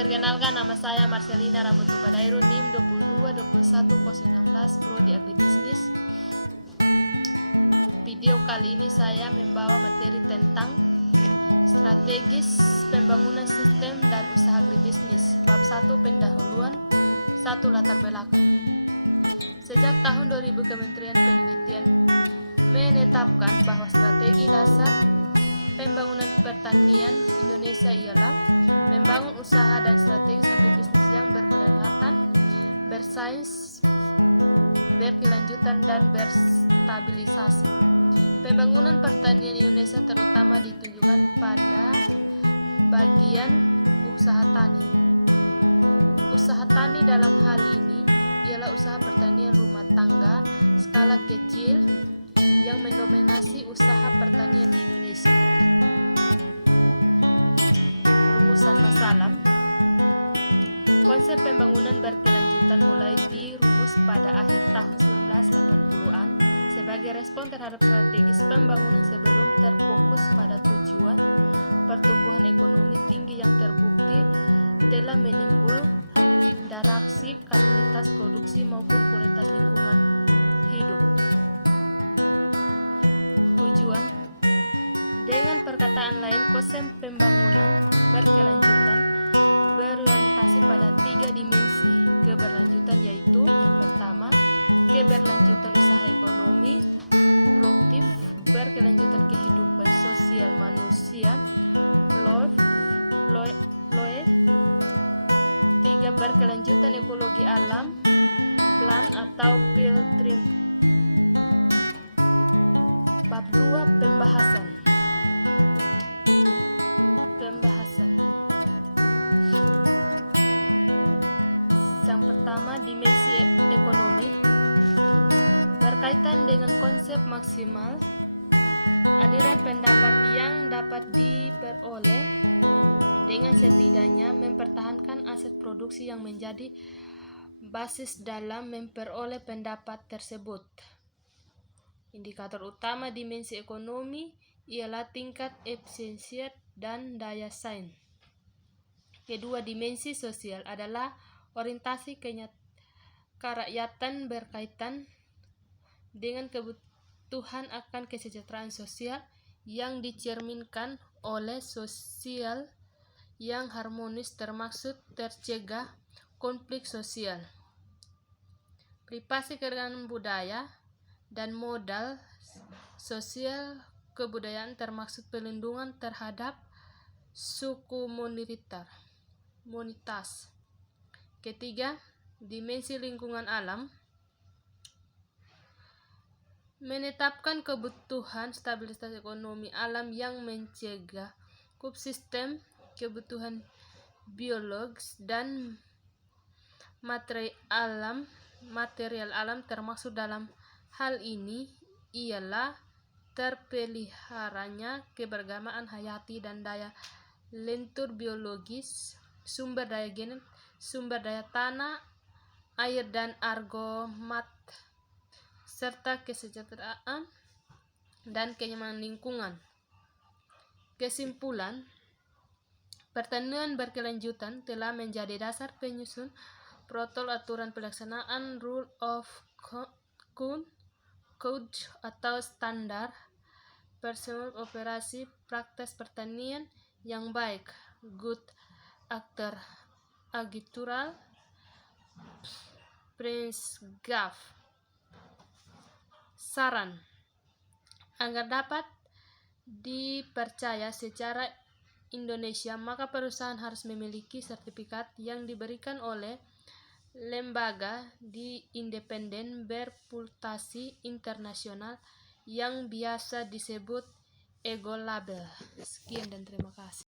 Perkenalkan, nama saya Marcelina Ramutu Balairo, NIM 2221 Prodi Agribisnis. Video kali ini saya membawa materi tentang strategis pembangunan sistem dan usaha berbisnis. Bab 1, pendahuluan. 1, latar belakang. Sejak tahun 2000 Kementerian Penelitian menetapkan bahwa strategi dasar pembangunan pertanian Indonesia ialah membangun usaha dan strategi berbisnis yang berkelanjutan, bersains, berkelanjutan, dan berstabilisasi. Pembangunan pertanian Indonesia terutama ditujukan pada bagian usaha tani. Usaha tani dalam hal ini ialah usaha pertanian rumah tangga skala kecil yang mendominasi usaha pertanian di Indonesia. Rumusan masalah. Konsep pembangunan berkelanjutan mulai dirumus pada akhir tahun 1980-an sebagai respon terhadap strategis pembangunan sebelum terfokus pada tujuan pertumbuhan ekonomi tinggi yang terbukti telah menimbulkan interaksi kualitas produksi maupun kualitas lingkungan hidup. Tujuan. Dengan perkataan lain, konsep pembangunan berkelanjutan berorientasi pada 3 dimensi keberlanjutan, yaitu yang pertama, keberlanjutan usaha ekonomi produktif, berkelanjutan kehidupan sosial manusia, LOE, 3, berkelanjutan ekologi alam, PLAN atau Piltrim. Bab 2, pembahasan. Yang pertama, dimensi ekonomi. Berkaitan dengan konsep maksimal adalah pendapat yang dapat diperoleh dengan setidaknya mempertahankan aset produksi yang menjadi basis dalam memperoleh pendapat tersebut. Indikator utama dimensi ekonomi ialah tingkat efisiensi dan daya saing. Kedua, dimensi sosial adalah orientasi kerakyatan berkaitan dengan kebutuhan akan kesejahteraan sosial yang dicerminkan oleh sosial yang harmonis, termaksud tercegah konflik sosial. Privasi keragaman budaya dan modal sosial kebudayaan, termaksud perlindungan terhadap suku minoritas. Ketiga, dimensi lingkungan alam menetapkan kebutuhan stabilitas ekonomi alam yang mencegah sistem kebutuhan biologis dan material alam, termasuk dalam hal ini ialah terpeliharanya keberagaman hayati dan daya lentur biologis, sumber daya genetik, sumber daya tanah, air dan argomat, serta kesejahteraan dan kenyamanan lingkungan. Kesimpulan, pertanian berkelanjutan telah menjadi dasar penyusun protokol aturan pelaksanaan Rule of Code atau standar personal operasi praktek pertanian yang baik, good agricultural principles. Saran. Agar dapat dipercaya secara Indonesia, maka perusahaan harus memiliki sertifikat yang diberikan oleh lembaga independen berputasi internasional yang biasa disebut Ecolabel. Sekian dan terima kasih.